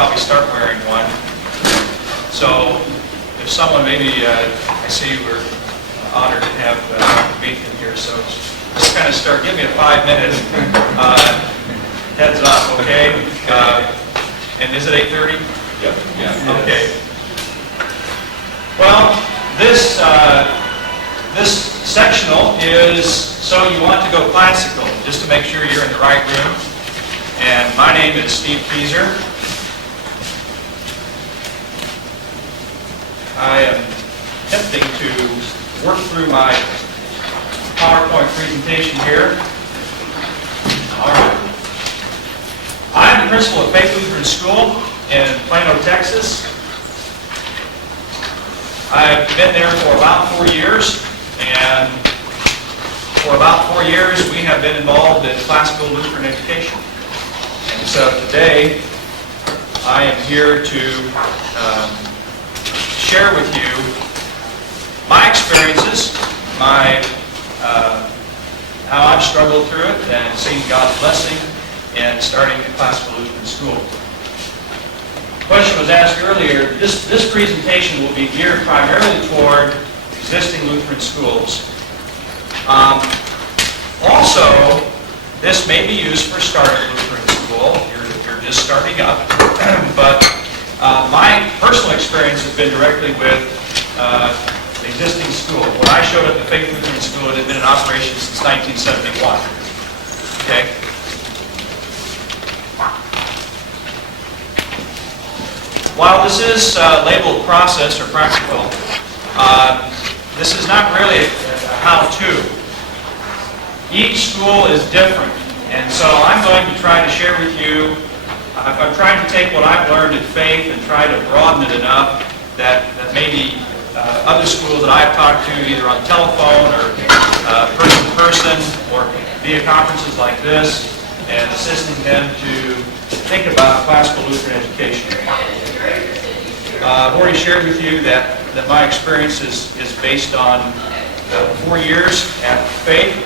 Probably start wearing one. So if someone maybe, I see we're honored to have Mequon here, so just kind of start, give me a 5-minute heads up, okay? And is it 8:30? Yep. Yeah. Okay. Well, this sectional is so you want to go classical, just to make sure you're in the right room. And my name is Steve Keiser. I am attempting to work through my PowerPoint presentation here. All right. I'm the principal of Faith Lutheran School in Plano, Texas. I've been there for about 4 years, and for about 4 years we have been involved in classical Lutheran education. And so today I am here to share with you my experiences, how I've struggled through it and seen God's blessing in starting a classical Lutheran school. The question was asked earlier, this presentation will be geared primarily toward existing Lutheran schools. Also, this may be used for starting Lutheran school. You're just starting up. But my personal experience has been directly with the existing school. When I showed up at Faith Lutheran School, it had been in operation since 1971. Okay? While this is labeled process or practical, this is not really a how-to. Each school is different, and so I'm going to try to share with you, I'm trying to take what I've learned in Faith and try to broaden it enough that maybe other schools that I've talked to, either on telephone or person-to-person or via conferences like this, and assisting them to think about classical Lutheran education. I've already shared with you that my experience is based on 4 years at Faith.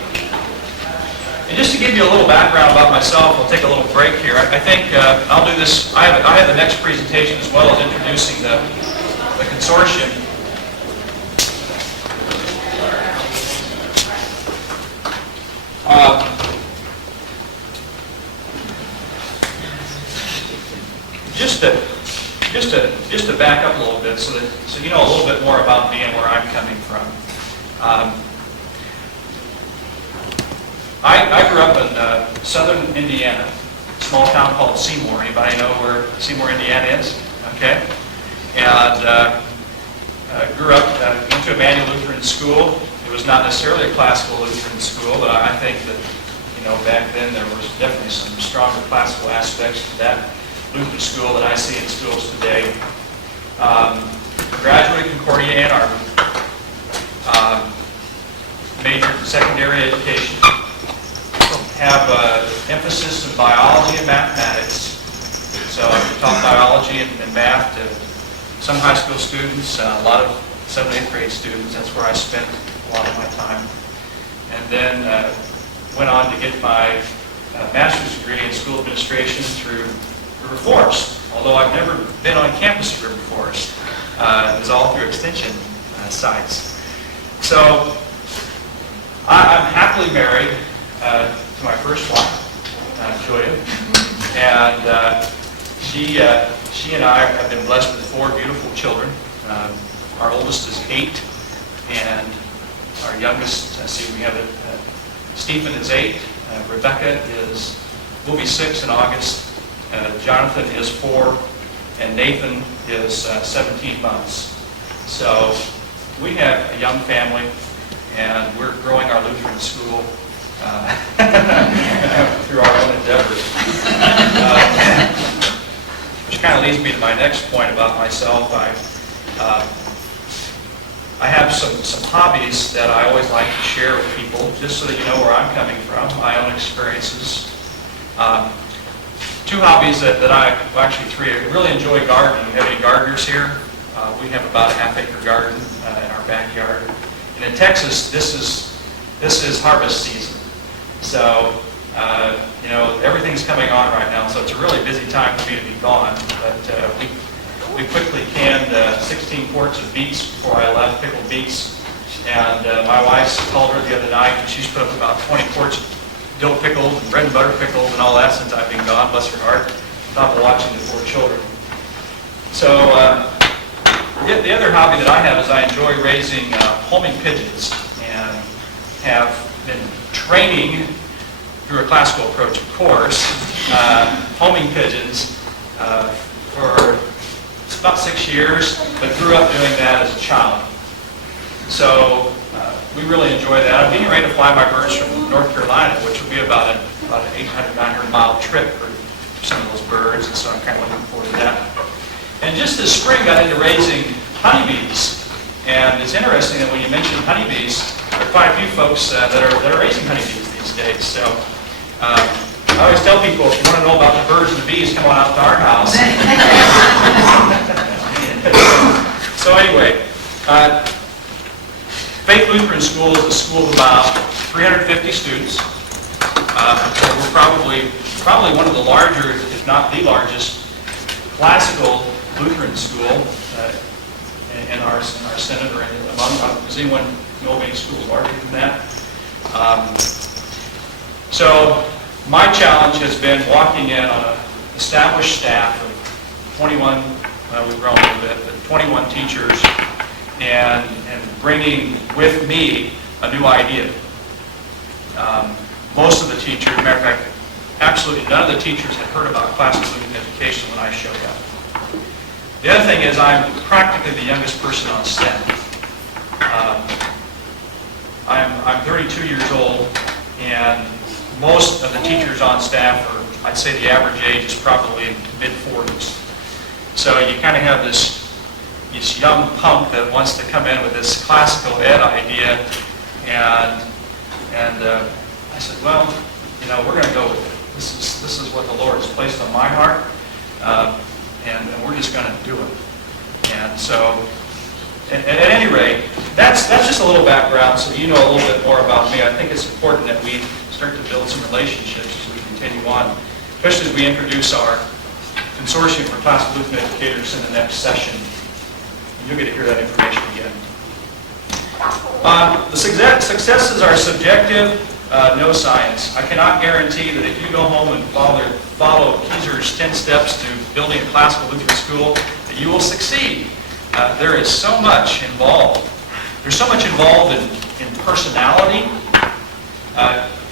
And just to give you a little background about myself, I'll take a little break here. I think I'll do this. I have the next presentation as well as introducing the consortium. Just to back up a little bit, so you know a little bit more about me and where I'm coming from. I grew up in southern Indiana, a small town called Seymour. Anybody know where Seymour, Indiana is? Okay. And grew up, went to Emmanuel Lutheran School. It was not necessarily a classical Lutheran school, but I think that, back then there was definitely some stronger classical aspects to that Lutheran school that I see in schools today. Graduated Concordia, Ann Arbor. Majored in secondary education. Have emphasis in biology and mathematics. So I taught biology and math to some high school students, a lot of 7th and 8th grade students. That's where I spent a lot of my time. And then went on to get my master's degree in school administration through River Forest. Although I've never been on campus at River Forest. It was all through extension sites. So I'm happily married to my first wife, Julia. And she and I have been blessed with 4 beautiful children. Our oldest is 8, and our youngest, we have it, Stephen is 8, Rebecca will be 6 in August, Jonathan is 4, and Nathan is 17 months. So we have a young family, and we're growing our Lutheran school through our own endeavors. Which kind of leads me to my next point about myself. I have some hobbies that I always like to share with people, just so that you know where I'm coming from, my own experiences. 2 hobbies that actually 3. I really enjoy gardening. We have any gardeners here? We have about a half-acre garden in our backyard. And in Texas, this is harvest season. So You know, everyth's coming on right now, so it's a really busy time for me to be gone. But we quickly canned 16 quarts of beets before I left, pickled beets. And my wife called her the other night, and she's put up about 20 quarts of dill pickles and bread and butter pickles and all that since I've been gone, bless her heart, on top of watching the 4 children. So the other hobby that I have is I enjoy raising homing pigeons, and have been training through a classical approach, of course, homing pigeons for about 6 years, but grew up doing that as a child. So we really enjoy that. I'm getting ready to fly my birds from North Carolina, which will be about an 800, 900 mile trip for some of those birds, and so I'm kind of looking forward to that. And just this spring got into raising honeybees. And it's interesting that when you mention honeybees, there are quite a few folks that are raising honeybees these days. So I always tell people, if you want to know about the birds and the bees, come on out to our house. So anyway, Faith Lutheran School is a school of about 350 students. So we're probably one of the larger, if not the largest, classical Lutheran school in our Senate, or among. Does anyone know of any schools larger than that? So my challenge has been walking in on an established staff of 21. We've grown a little bit, but 21 teachers, and bringing with me a new idea. Most of the teachers, matter of fact, absolutely none of the teachers had heard about classical Lutheran education when I showed up. The other thing is I'm practically the youngest person on staff. I'm 32 years old, and most of the teachers on staff are, I'd say the average age is probably mid-40s. So you kind of have this young punk that wants to come in with this classical ed idea, and I said, well, you know, we're going to go with it. This is what the Lord has placed on my heart, and we're just going to do it. And so, at any rate, that's just a little background, so you know a little bit more about me. I think it's important that we start to build some relationships as we continue on, especially as we introduce our Consortium for Classical Lutheran Educators in the next session. You'll get to hear that information again. The successes are subjective, no science. I cannot guarantee that if you go home and follow Keiser's 10 steps to building a classical Lutheran school, that you will succeed. There is so much involved. There's so much involved in personality.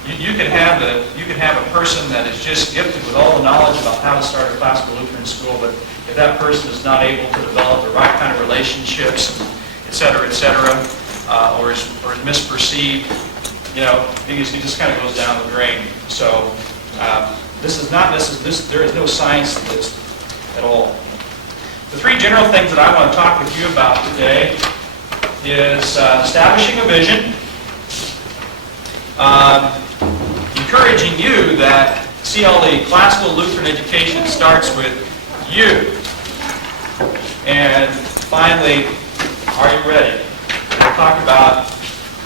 You can have a person that is just gifted with all the knowledge about how to start a classical Lutheran school, but if that person is not able to develop the right kind of relationships, et cetera, or is misperceived, you know, it just kind of goes down the drain. So there is no science to this at all. The 3 general things that I want to talk with you about today is establishing a vision, encouraging you that CLE, Classical Lutheran Education, starts with you. And finally, are you ready? We'll talk about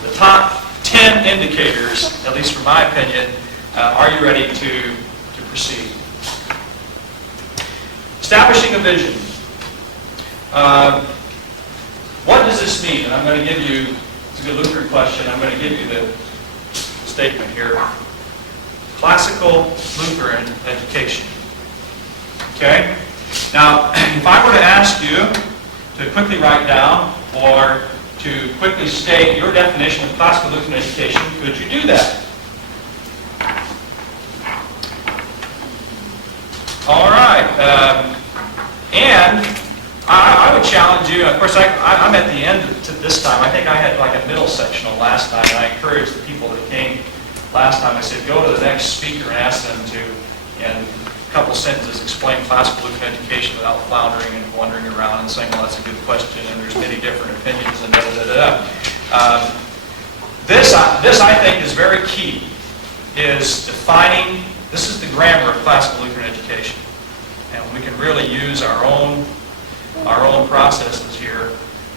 the top 10 indicators, at least from my opinion, are you ready to proceed? Establishing a vision. What does this mean? And I'm going to give you, it's a good Lutheran question, I'm going to give you the statement here. Classical Lutheran education. Okay? Now, if I were to ask you to quickly write down or to quickly state your definition of classical Lutheran education, could you do that? All right. And I would challenge you, of course, I'm at the end of this time. I think I had like a middle sectional last time, and I encouraged the people that came last time. I said, go to the next speaker and ask them to, in a couple sentences, explain classical Lutheran education without floundering and wandering around and saying, well, that's a good question, and there's many different opinions, and da-da-da-da. This, I think, is very key, is defining, this is the grammar of classical Lutheran education. And we can really use our own processes here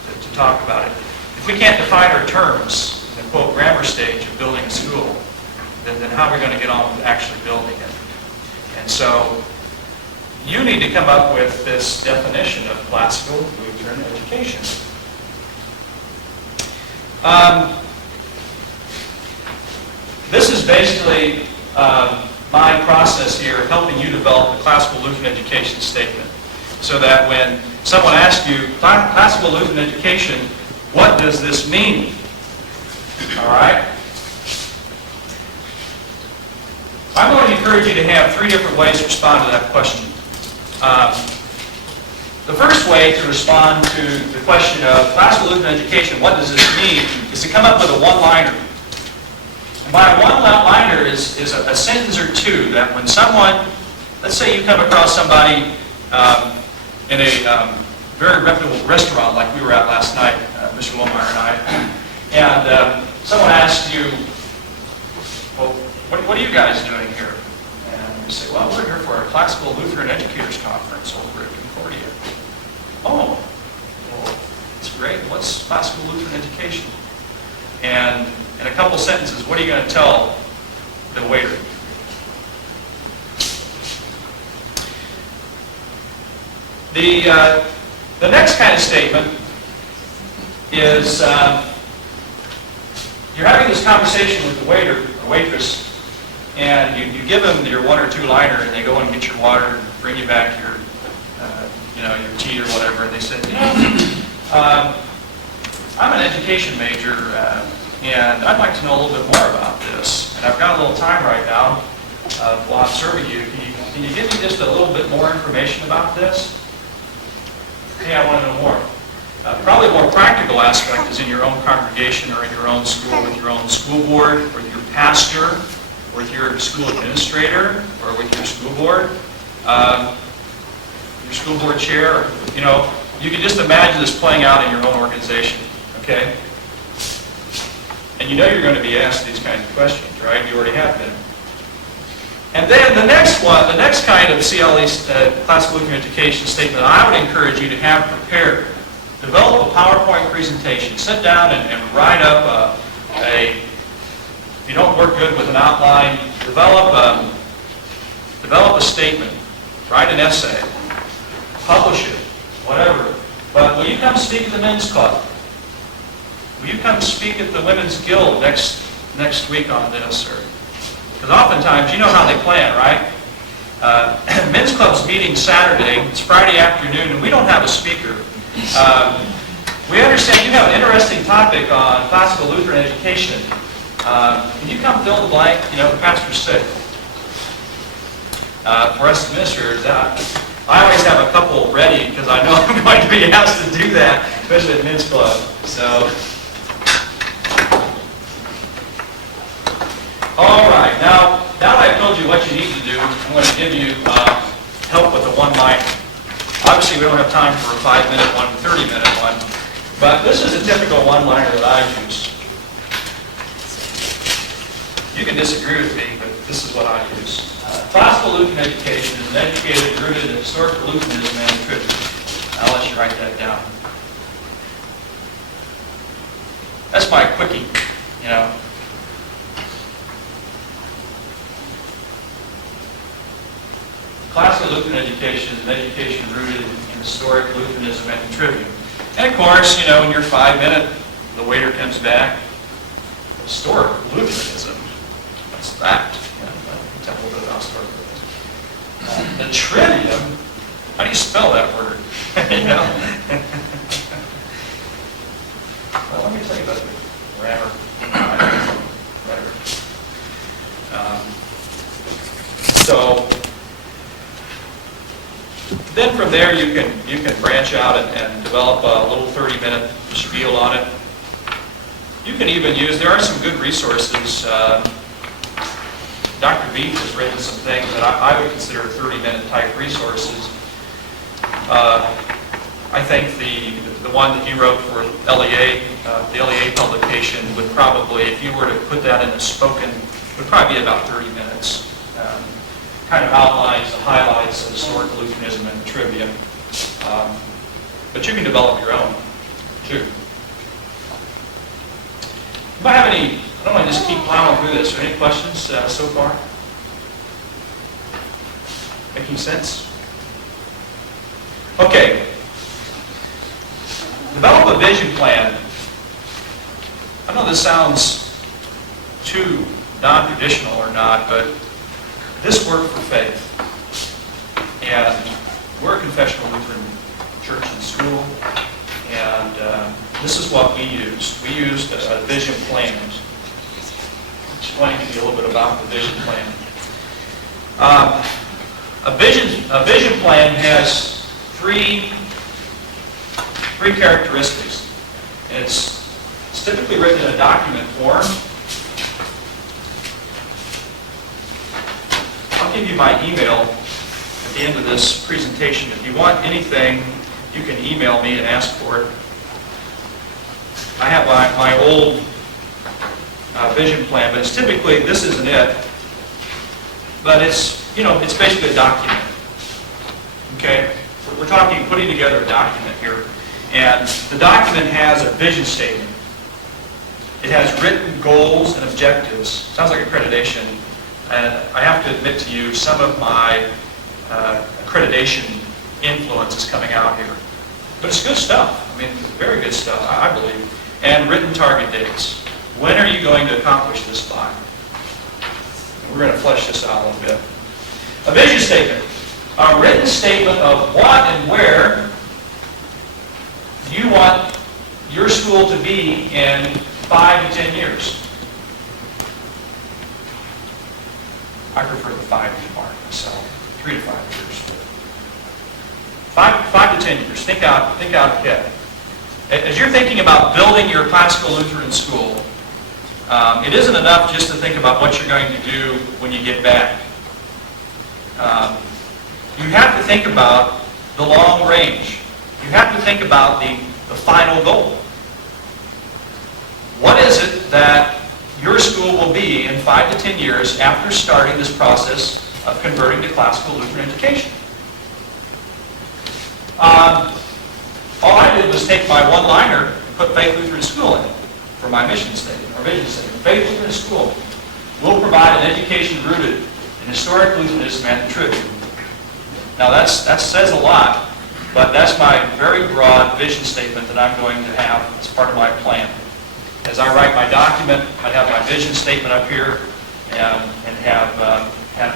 to talk about it. If we can't define our terms in the, quote, grammar stage of building a school, then how are we going to get on with actually building it? And so you need to come up with this definition of classical Lutheran education. This is basically my process here of helping you develop a classical Lutheran education statement, so that when someone asks you, classical Lutheran education, what does this mean? All right? I'm going to encourage you to have 3 different ways to respond to that question. The first way to respond to the question of classical Lutheran education, what does this mean, is to come up with a one-liner. And by a one-liner is a sentence or two that when someone, let's say you come across somebody in a very reputable restaurant like we were at last night, Mr. Wilmeyer and I, and someone asks you, well, what are you guys doing here? And you say, well, we're here for a classical Lutheran educators conference over at Concordia. Oh, well, that's great. What's classical Lutheran education? And in a couple sentences, what are you going to tell the waiter? The next kind of statement is you're having this conversation with the waiter or waitress, and you give them your 1 or 2 liner, and they go and get your water and bring you back your your tea or whatever, and they said, I'm an education major, and I'd like to know a little bit more about this. And I've got a little time right now while I'm serving you. Can you give me just a little bit more information about this? Hey, I want to know more. Probably a more practical aspect is in your own congregation or in your own school, with your own school board, with your pastor, with your school administrator, or with your school board. Your school board chair, you can just imagine this playing out in your own organization, okay? And you know you're going to be asked these kinds of questions, right? You already have been. And then the next kind of CLE, Classical Lutheran Education statement, I would encourage you to have prepared. Develop a PowerPoint presentation. Sit down and write up if you don't work good with an outline, develop a statement. Write an essay. Publish it. Whatever. But will you come speak at the men's club? Will you come speak at the women's guild next week on this? Because oftentimes, you know how they plan, right? Men's club's meeting Saturday. It's Friday afternoon, and we don't have a speaker. We understand you have an interesting topic on classical Lutheran education. Can you come fill the blank? The pastor's sick. For us administrators, I always have a couple ready because I know I'm going to be asked to do that, especially at men's club. So, all right. Now that I've told you what you need to do, I'm going to give you help with a one-liner. Obviously, we don't have time for a 5-minute one, 30-minute one, but this is a typical one-liner that I use. You can disagree with me, but this is what I use. Classical Lutheran education is an education rooted in historical Lutheranism and tradition. I'll let you write that down. That's my quickie, Classical Lutheran education is an education rooted in historic Lutheranism and tribute. And of course, in your 5-minute, the waiter comes back. Historic Lutheranism. What's that? Tell a little bit about historic Lutheranism. The trivium. How do you spell that word? Well, let me tell you about the grammar. So then from there you can branch out and develop a little 30-minute spiel on it. You can even use, there are some good resources. Dr. Beef has written some things that I would consider 30-minute type resources. I think the one that he wrote for LEA, the LEA publication, would probably, if you were to put that in a spoken, would probably be about 30 minutes. Kind of outlines the highlights of historic Lutheranism and the trivium. But you can develop your own, too. You might have any I don't want to just keep plowing through this. Are there any questions so far? Making sense? Okay. Develop a vision plan. I know this sounds too non-traditional or not, but this worked for faith. And we're a confessional Lutheran church and school, and this is what we used. We used a vision plan. I'll explain to you a little bit about the vision plan. A vision plan has three characteristics. And it's typically written in a document form. I'll give you my email at the end of this presentation. If you want anything, you can email me and ask for it. I have my old vision plan, but it's typically, this isn't it, but it's basically a document. Okay? We're talking putting together a document here. And the document has a vision statement. It has written goals and objectives. Sounds like accreditation. And I have to admit to you, some of my accreditation influence is coming out here. But it's good stuff. I mean, very good stuff, I believe. And written target dates. When are you going to accomplish this by? We're going to flesh this out a little bit. A vision statement. A written statement of what and where you want your school to be in 5 to 10 years. I prefer the 5-year mark myself. 3 to 5 years. 5 to 10 years. Think out ahead. As you're thinking about building your classical Lutheran school, it isn't enough just to think about what you're going to do when you get back. You have to think about the long range. You have to think about the final goal. What is it that your school will be in 5 to 10 years after starting this process of converting to classical Lutheran education? All I did was take my one-liner and put Faith Lutheran School in it for my mission statement, or vision statement. Faith Lutheran School will provide an education rooted in historic Lutheranism and the Tribune. Now that says a lot, but that's my very broad vision statement that I'm going to have as part of my plan. As I write my document, I have my vision statement up here and have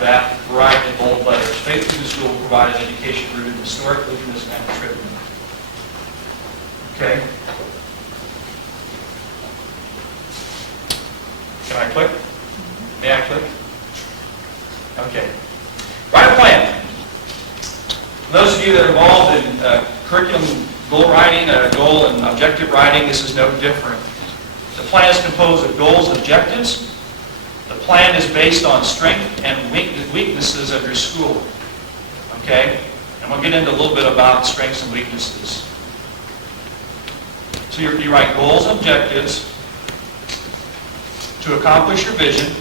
that right in bold letters. Faith Lutheran School will provide an education rooted in historic Lutheranism and the Tribune. Okay? Can I click? May I click? Okay. Write a plan. Those of you that are involved in curriculum goal writing, goal and objective writing, this is no different. The plan is composed of goals and objectives. The plan is based on strengths and weaknesses of your school. Okay? And we'll get into a little bit about strengths and weaknesses. So you write goals and objectives to accomplish your vision.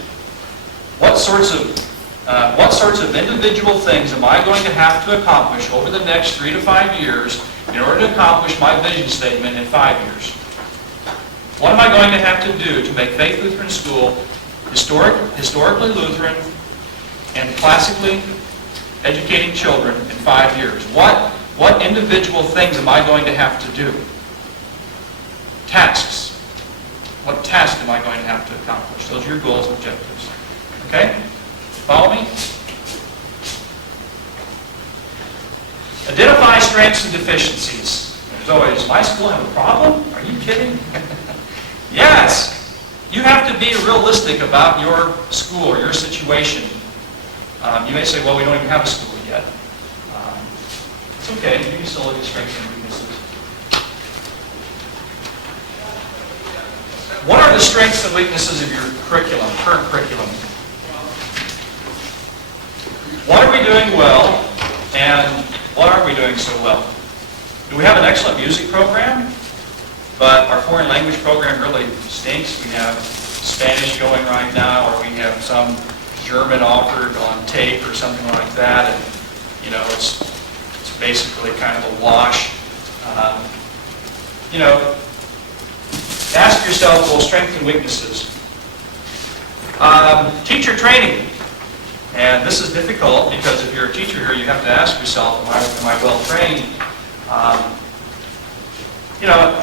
What sorts of individual things am I going to have to accomplish over the next 3 to 5 years in order to accomplish my vision statement in 5 years? What am I going to have to do to make Faith Lutheran School historically Lutheran and classically educating children in 5 years? What individual things am I going to have to do? Tasks. What task am I going to have to accomplish? Those are your goals and objectives. Okay? Follow me? Identify strengths and deficiencies. There's always, my school have a problem? Are you kidding? Yes! You have to be realistic about your school or your situation. You may say, well, we don't even have a school yet. It's okay. You can still look at strengths and weaknesses. What are the strengths and weaknesses of your curriculum, current curriculum? What are we doing well, and what aren't we doing so well? Do we have an excellent music program, but our foreign language program really stinks? We have Spanish going right now, or we have some German offered on tape or something like that, and it's basically kind of a wash. Ask yourself, well, strengths and weaknesses. Teacher training. And this is difficult because if you're a teacher here, you have to ask yourself, am I well trained? Am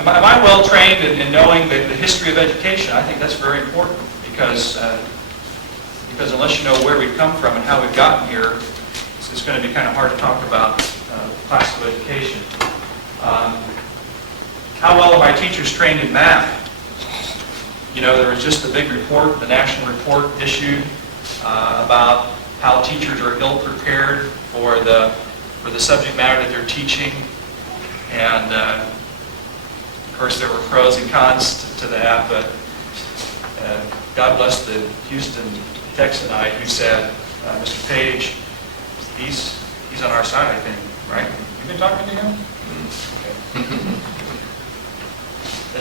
I well trained in knowing the history of education? I think that's very important because unless you know where we've come from and how we've gotten here, it's going to be kind of hard to talk about classical education. How well are my teachers trained in math? There was just a big report, the national report issued about how teachers are ill-prepared for the subject matter that they're teaching. And of course there were pros and cons to that, but God bless the Houston Texanite who said, Mr. Page, he's on our side, I think, right? You've been talking to him? Okay.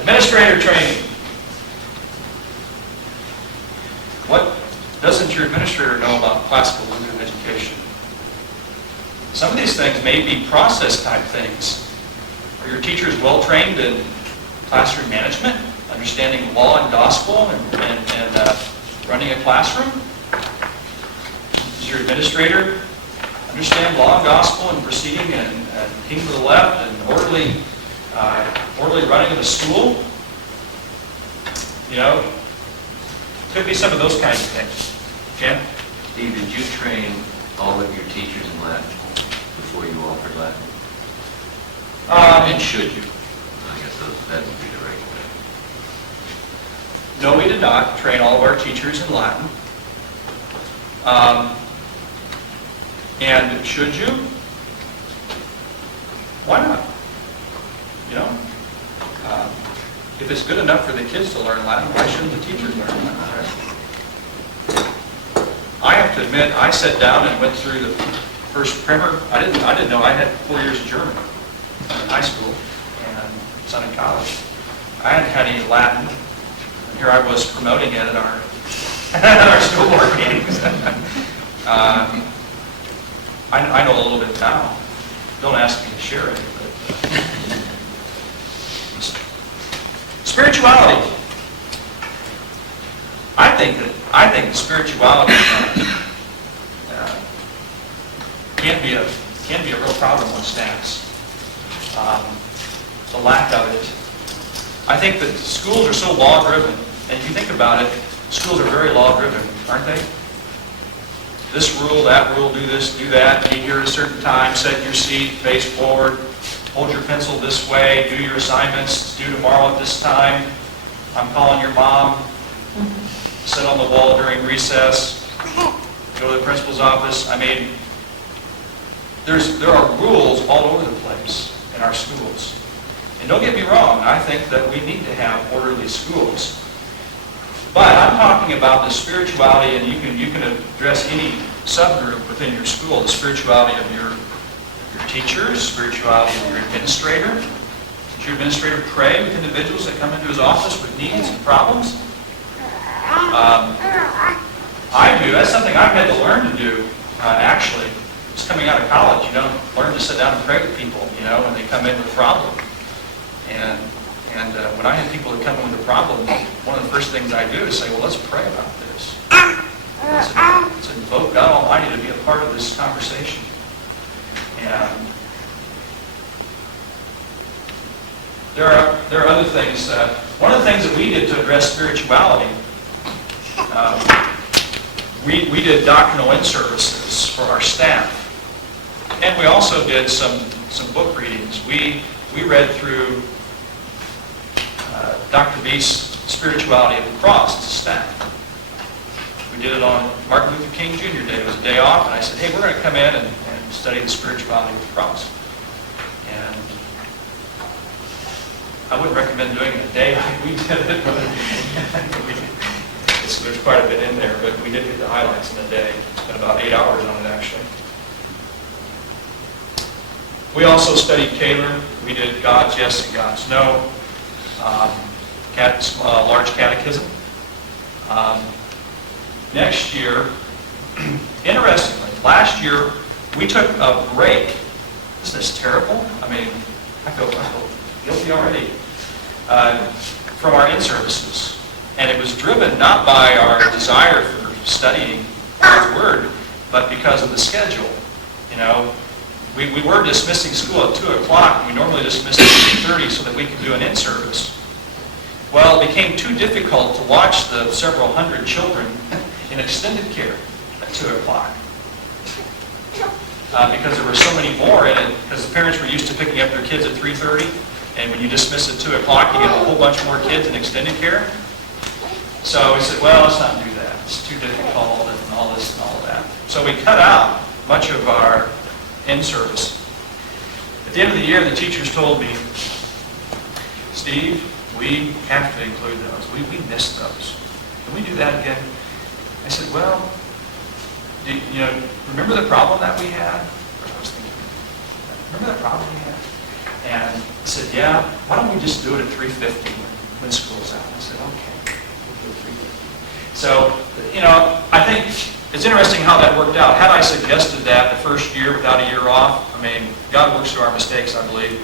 Administrator training. What doesn't your administrator know about classical Lutheran education? Some of these things may be process type things. Are your teachers well trained in classroom management, understanding law and gospel, and running a classroom? Does your administrator understand law and gospel and proceeding and king to the left and orderly running of the school? Could be some of those kinds of things. Jan? Steve, did you train all of your teachers in Latin before you offered Latin? And should you? I guess that would be the right way. No, we did not train all of our teachers in Latin. And should you? Why not? If it's good enough for the kids to learn Latin, why shouldn't the teachers learn Latin? Right? I have to admit, I sat down and went through the first primer. I didn't know I had 4 years of German in high school and some in college. I hadn't had any Latin. And here I was promoting it at our school board meetings. I know a little bit now. Don't ask me to share it. Spirituality. I think spirituality can be a real problem on staffs. The lack of it. I think that schools are so law-driven, and if you think about it, schools are very law-driven, aren't they? This rule, that rule, do this, do that, be here at a certain time, set your seat, face forward, hold your pencil this way, do your assignments, due tomorrow at this time, I'm calling your mom, sit on the wall during recess, go to the principal's office. I mean, there are rules all over the place in our schools. And don't get me wrong, I think that we need to have orderly schools. But I'm talking about the spirituality, and you can address any subgroup within your school, the spirituality of your teachers, spirituality of your administrator. Does your administrator pray with individuals that come into his office with needs and problems? I do. That's something I've had to learn to do, actually. Just coming out of college, learn to sit down and pray with people, when they come in with a problem. And when I have people that come in with a problem, one of the first things I do is say, well, let's pray about this. Let's invoke God Almighty to be a part of this conversation. And there are other things. One of the things that we did to address spirituality, we did doctrinal in-services for our staff. And we also did some book readings. We read through Dr. B's Spirituality of the Cross as a staff. We did it on Martin Luther King Jr. Day. It was a day off, and I said, hey, we're going to come in and study the spirituality of the cross. And I wouldn't recommend doing it a day like we did it, but there's quite a bit in there, but we did get the highlights in a day. Spent about 8 hours on it, actually. We also studied Keiser. We did God's Yes and God's No. Large catechism. Next year, interestingly, last year we took a break. Isn't this terrible? I mean, I feel guilty already. From our in-services. And it was driven not by our desire for studying God's Word, but because of the schedule. You know, we were dismissing school at 2 o'clock, and we normally dismissed at 3:30 so that we could do an in-service. Well, it became too difficult to watch the several hundred children in extended care at 2 o'clock. Because there were so many more in it, because the parents were used to picking up their kids at 3:30, and when you dismiss at 2 o'clock, you get a whole bunch more kids in extended care. So we said, well, let's not do that. It's too difficult and all this and all of that. So we cut out much of our in-service. At the end of the year, the teachers told me, Steve, we have to include those. We missed those. Can we do that again? I said, well, remember the problem that we had? I was thinking, remember the problem we had? And I said, yeah, why don't we just do it at 3:50 when school's out? I said, okay, we'll do it at 3:50. So, I think it's interesting how that worked out. Had I suggested that the first year without a year off, I mean, God works through our mistakes, I believe.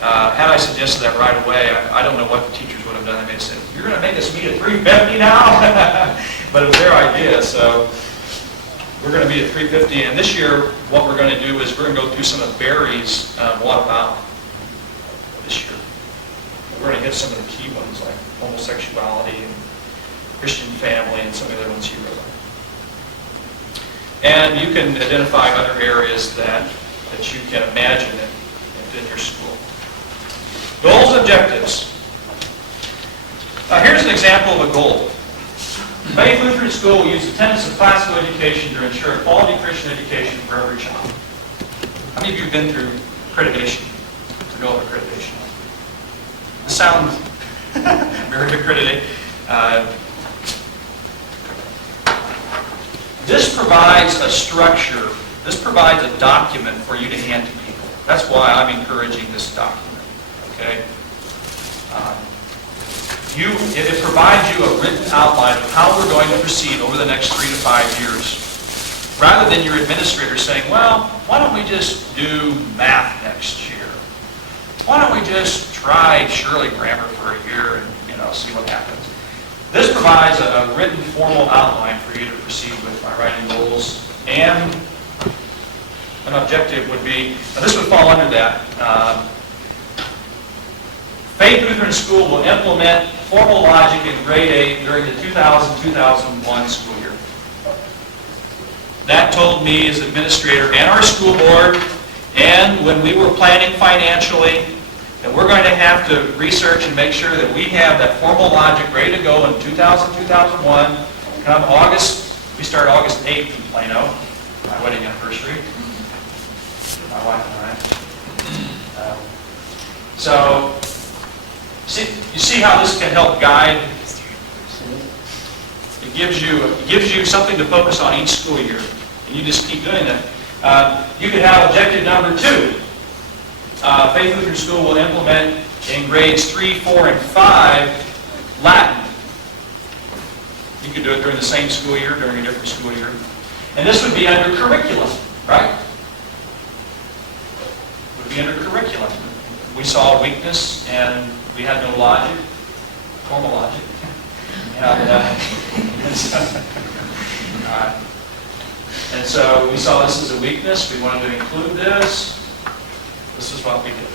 Had I suggested that right away, I don't know what the teachers would have done. They may have said, you're going to make us meet at 3:50 now? But it was their idea, so we're going to meet at 3:50. And this year, what we're going to do is we're going to go through some of Barry's What About this year. We're going to hit some of the key ones like homosexuality and Christian family and some of the other ones he wrote on. And you can identify other areas that you can imagine in your school. Goals and objectives. Here's an example of a goal. Faith Lutheran School will use the tenets of classical education to ensure a quality Christian education for every child. How many of you have been through accreditation, to go over accreditation? This sounds very accredited. This provides a structure, this provides a document for you to hand to people. That's why I'm encouraging this document, okay? It provides you a written outline of how we're going to proceed over the next 3 to 5 years. Rather than your administrator saying, well, why don't we just do math next year? Why don't we just try Shirley grammar for a year and see what happens? This provides a written formal outline for you to proceed with by writing goals, and an objective would be, this would fall under that. Faith Lutheran School will implement formal logic in grade 8 during the 2000-2001 school year. That told me as administrator and our school board, and when we were planning financially, that we're going to have to research and make sure that we have that formal logic ready to go in 2000-2001. Come August, we start August 8th in Plano, my wedding anniversary, my wife and I. So, you see how this can help guide? It gives you something to focus on each school year, and you just keep doing that. You could have objective number 2. Faith Lutheran School will implement in grades 3, 4, and 5 Latin. You could do it during the same school year, during a different school year. And this would be under curriculum, right? Would be under curriculum. We saw a weakness and we had no logic, formal logic. And so we saw this as a weakness. We wanted to include this. This is what we did.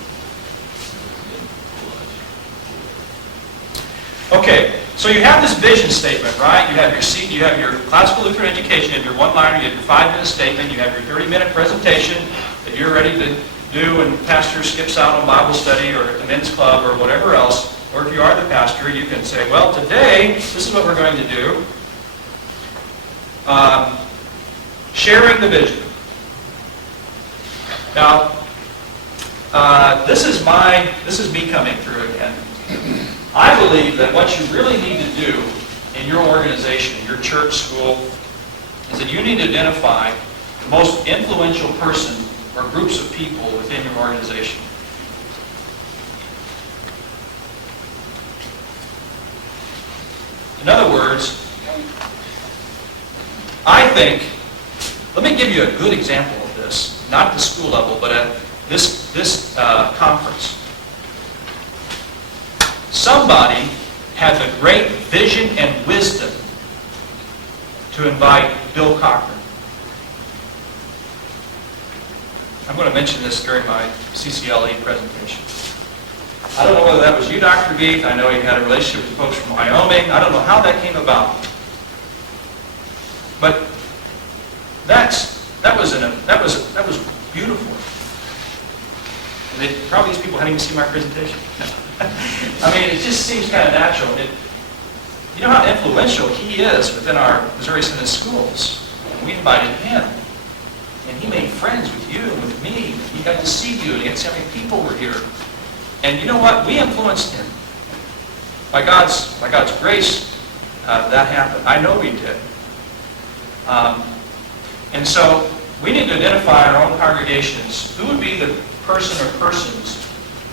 Okay, so you have this vision statement, right? You have your classical Lutheran education, you have your one-liner, you have your 5-minute statement, you have your 30-minute presentation that you're ready to do when pastor skips out on Bible study or at the men's club or whatever else. Or if you are the pastor, you can say, well, today, this is what we're going to do. Sharing the vision. Now, this is me coming through again. I believe that what you really need to do in your organization, your church, school, is that you need to identify the most influential person or groups of people within your organization. In other words, I think, let me give you a good example of this, not at the school level, but at this conference. Somebody had the great vision and wisdom to invite Bill Cochran. I'm going to mention this during my CCLE presentation. I don't know whether that was you, Dr. Geith. I know he had a relationship with folks from Wyoming. I don't know how that came about. But that was beautiful. And probably these people hadn't even seen my presentation. I mean, it just seems kind of natural. You know how influential he is within our Missouri Synod schools. And we invited him. And he made friends with you and with me. He got to see you and he got to see how many people were here. And you know what? We influenced him. By God's grace, that happened. I know we did. And so we need to identify in our own congregations who would be the person or persons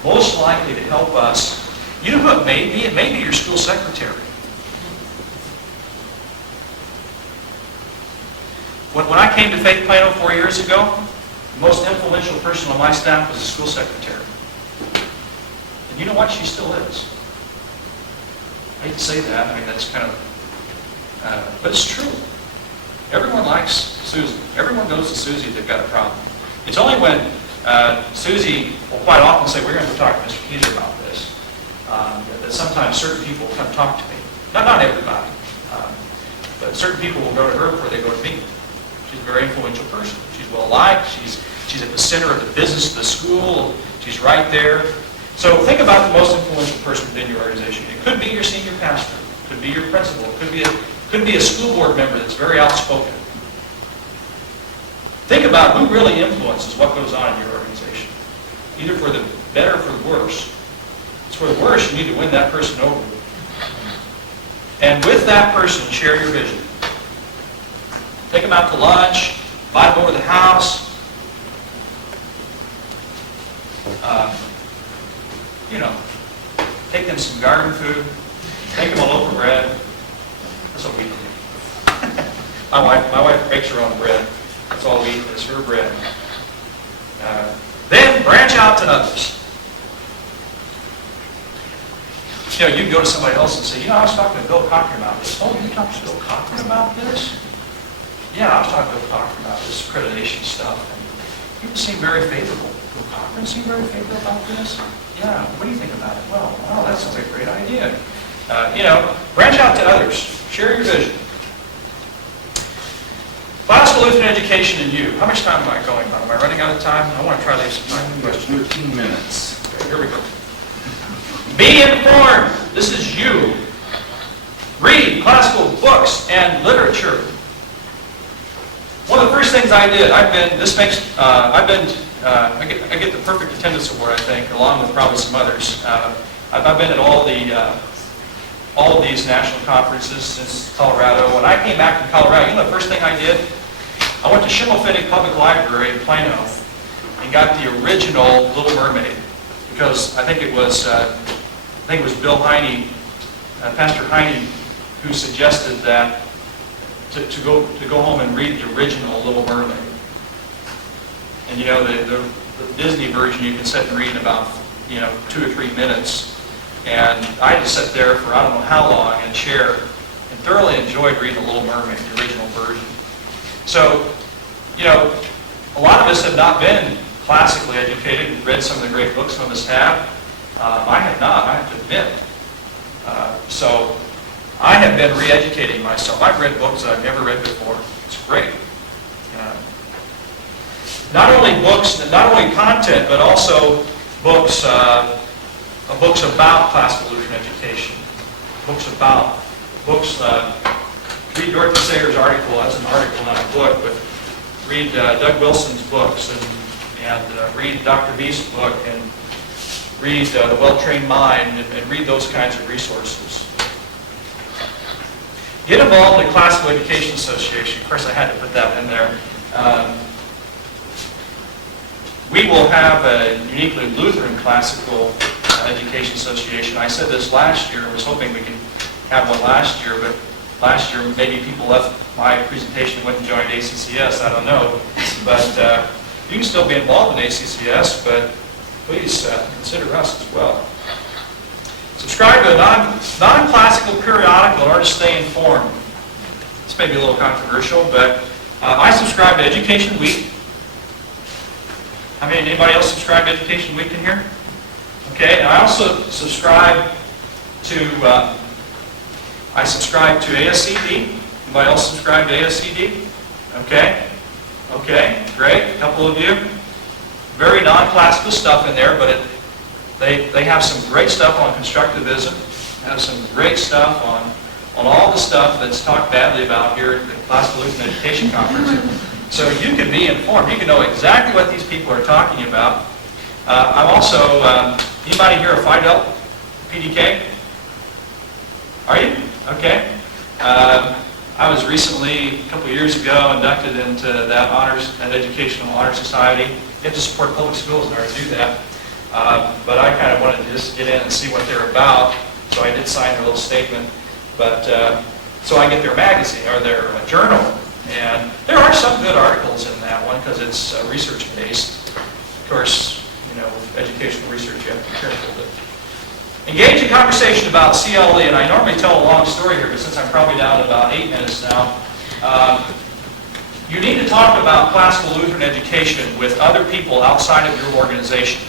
most likely to help us. You know who it may be? It may be your school secretary. When I came to Faith Plano 4 years ago, the most influential person on my staff was the school secretary. And you know what? She still is. I hate to say that. I mean, that's kind of... but it's true. Everyone likes Susie. Everyone goes to Susie if they've got a problem. It's only when Susie will quite often say, we're going to talk to Mr. Keiser about this, that sometimes certain people come talk to me. Not everybody. But certain people will go to her before they go to me. She's a very influential person. She's well-liked. She's at the center of the business of the school. She's right there. So think about the most influential person within your organization. It could be your senior pastor. It could be your principal. It could be a school board member that's very outspoken. Think about who really influences what goes on in your organization, either for the better or for the worse. It's for the worse, you need to win that person over. And with that person, share your vision. Take them out to lunch, invite them over to the house. Take them some garden food. Take them a loaf of bread. That's what we do. My wife bakes her own bread. That's all we eat is her bread. Then branch out to others. You can go to somebody else and say, I was talking to Bill Cochran about this. Oh, you talked to Bill Cochran about this? Yeah, I was talking to Bill Cochran about this accreditation stuff. And people seem very favorable. Bill Cochran seemed very favorable about this? Yeah, what do you think about it? Well, that sounds like a great idea. Branch out to others. Share your vision. Classical Lutheran education and you. How much time am I going on? Am I running out of time? I want to try to leave some time for questions. 13 minutes. Okay, here we go. Be informed. This is you. Read classical books and literature. One of the first things I did, I get the perfect attendance award, I think, along with probably some others. I've been at all of these national conferences since Colorado. When I came back from Colorado, the first thing I did? I went to Schimmelpfennig Public Library in Plano and got the original Little Mermaid, because I think it was Bill Heine, Pastor Heine, who suggested that to go home and read the original Little Mermaid. And the Disney version you can sit and read in about 2 or 3 minutes. And I just sat there for I don't know how long and share and thoroughly enjoyed reading The Little Mermaid, the original version. So, a lot of us have not been classically educated and read some of the great books some of us have. I have not, I have to admit. So, I have been re-educating myself. I've read books that I've never read before. It's great. Not only books, not only content, but also books about classical Lutheran education. Read Dorothy Sayers' article as an article, not a book, but read Doug Wilson's books and read Dr. V's book and read The Well-Trained Mind and read those kinds of resources. Get involved in the Classical Education Association. Of course, I had to put that in there. We will have a uniquely Lutheran Classical Education Association. I said this last year. I was hoping we could have one last year, but last year maybe people left my presentation and went and joined ACCS. I don't know. But you can still be involved in ACCS, but please consider us as well. Subscribe to a non-classical periodical in order to stay informed. This may be a little controversial, but I subscribe to Education Week. Anybody else subscribe to Education Week in here? Okay, and I also subscribe to ASCD. Anybody else subscribe to ASCD? Okay, great. A couple of you. Very non-classical stuff in there, but they have some great stuff on constructivism. Have some great stuff on all the stuff that's talked badly about here at the Classical Lutheran Education Conference. So you can be informed. You can know exactly what these people are talking about. I'm also, anybody here a Phi Delta PDK? Are you? Okay. I was recently, a couple of years ago, inducted into that Educational Honor Society. You have to support public schools in order to do that. But I kind of wanted to just get in and see what they're about, so I did sign their little statement. But so I get their magazine or their journal, and there are some good articles in that one because it's research-based. Of course, with educational research, you have to be careful. But engage in conversation about CLE, and I normally tell a long story here, but since I'm probably down to about 8 minutes now, you need to talk about classical Lutheran education with other people outside of your organization.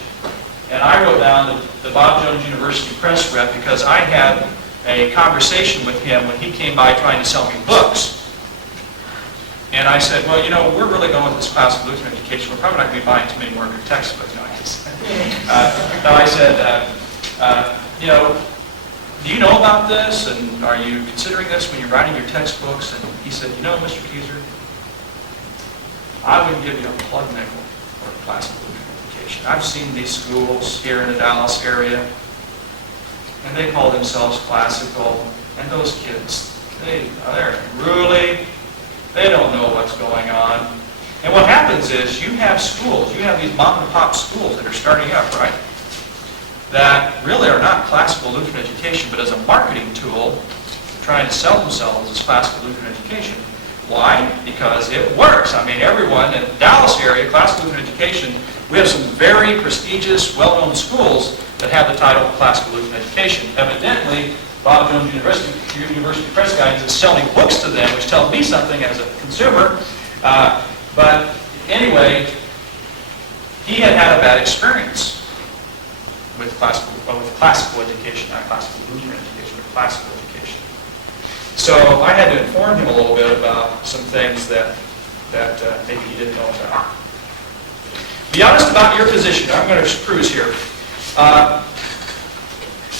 And I wrote down the Bob Jones University press rep because I had a conversation with him when he came by trying to sell me books. And I said, well, we're really going with this classical Lutheran education. We're probably not going to be buying too many more of your textbooks. I said, do you know about this? And are you considering this when you're writing your textbooks? And he said, Mr. Keiser, I wouldn't give you a plug nickel for classical Lutheran education. I've seen these schools here in the Dallas area, and they call themselves classical, and those kids, they don't know what's going on. And what happens is you have these mom and pop schools that are starting up, right? That really are not classical Lutheran education, but as a marketing tool, trying to sell themselves as classical Lutheran education. Why? Because it works. Everyone in the Dallas area, classical Lutheran education, we have some very prestigious, well-known schools that have the title of classical Lutheran education. Evidently, Bob Jones University press guy is selling books to them, which tells me something as a consumer. But anyway, he had a bad experience with classical education, not classical Lutheran education, but classical education. So I had to inform him a little bit about some things that maybe he didn't know about. Be honest about your position. I'm going to cruise here.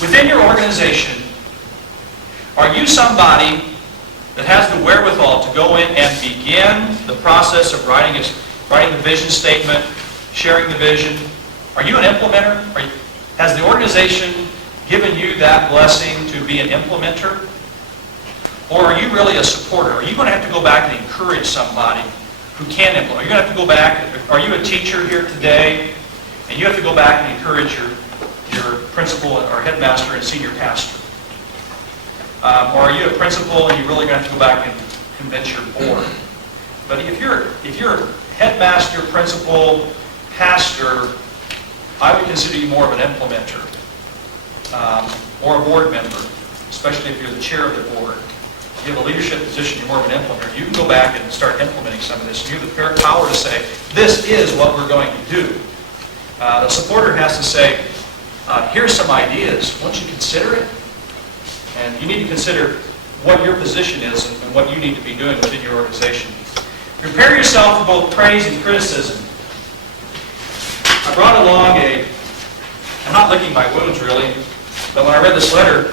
Within your organization, are you somebody that has the wherewithal to go in and begin the process of writing the vision statement, sharing the vision? Are you an implementer? Has the organization given you that blessing to be an implementer? Or are you really a supporter? Are you going to have to go back and encourage somebody who can implement? Are you going to have to go back? Are you a teacher here today, and you have to go back and encourage your principal or headmaster and senior pastor? Or are you a principal and you're really going to have to go back and convince your board? But if you're headmaster, principal, pastor, I would consider you more of an implementer or a board member, especially if you're the chair of the board. If you have a leadership position, you're more of an implementer. You can go back and start implementing some of this. You have the power to say, this is what we're going to do. The supporter has to say, here's some ideas. Won't you consider it? And you need to consider what your position is and what you need to be doing within your organization. Prepare yourself for both praise and criticism. I brought along I'm not licking my wounds really, but when I read this letter,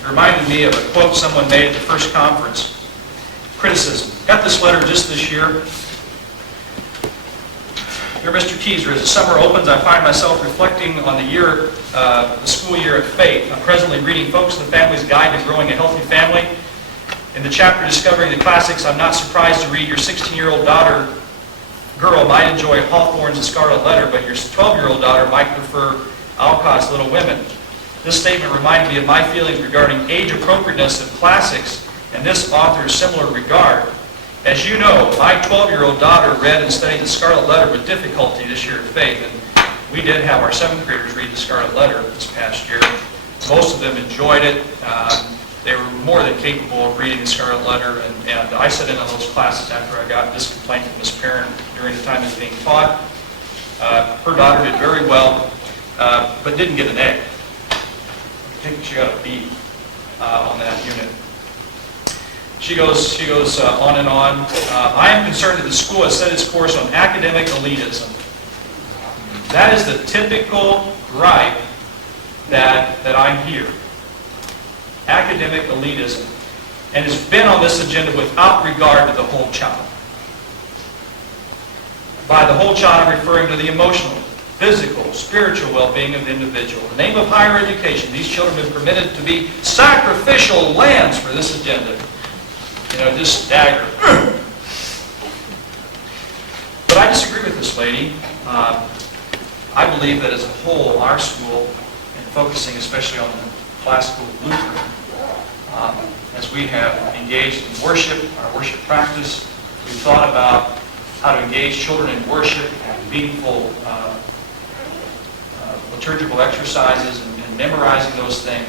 it reminded me of a quote someone made at the first conference. Criticism. Got this letter just this year. Dear Mr. Keiser, as the summer opens, I find myself reflecting on the school year of faith. I'm presently reading Folks and the Family's Guide to Growing a Healthy Family. In the chapter Discovering the Classics, I'm not surprised to read your 16-year-old girl might enjoy Hawthorne's The Scarlet Letter, but your 12-year-old daughter might prefer Alcott's Little Women. This statement reminded me of my feelings regarding age appropriateness of classics and this author's similar regard. As you know, my 12-year-old daughter read and studied The Scarlet Letter with difficulty this year of faith, and we did have our 7th graders read The Scarlet Letter this past year. Most of them enjoyed it. They were more than capable of reading the Scarlet Letter, and I sat in on those classes after I got this complaint from this parent during the time it was being taught. Her daughter did very well, but didn't get an A. I think she got a B on that unit. She goes on and on. I am concerned that the school has set its course on academic elitism. That is the typical gripe that I hear. Academic elitism. And has been on this agenda without regard to the whole child. By the whole child, I'm referring to the emotional, physical, spiritual well-being of the individual. In the name of higher education, these children have been permitted to be sacrificial lambs for this agenda. Just stagger. But I disagree with this lady. I believe that as a whole, our school, and focusing especially on the classical Lutheran, as we have engaged in worship, our worship practice, we've thought about how to engage children in worship and meaningful liturgical exercises and memorizing those things.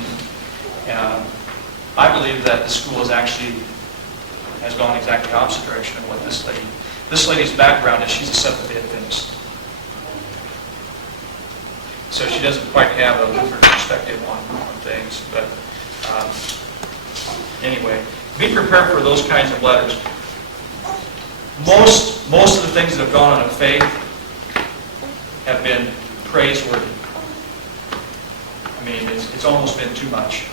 I believe that the school has gone exactly the opposite direction of what this lady's background is. She's a Seventh-day Adventist. So she doesn't quite have a Lutheran perspective on things, but anyway, be prepared for those kinds of letters. Most of the things that have gone on in faith have been praiseworthy. I mean, it's almost been too much.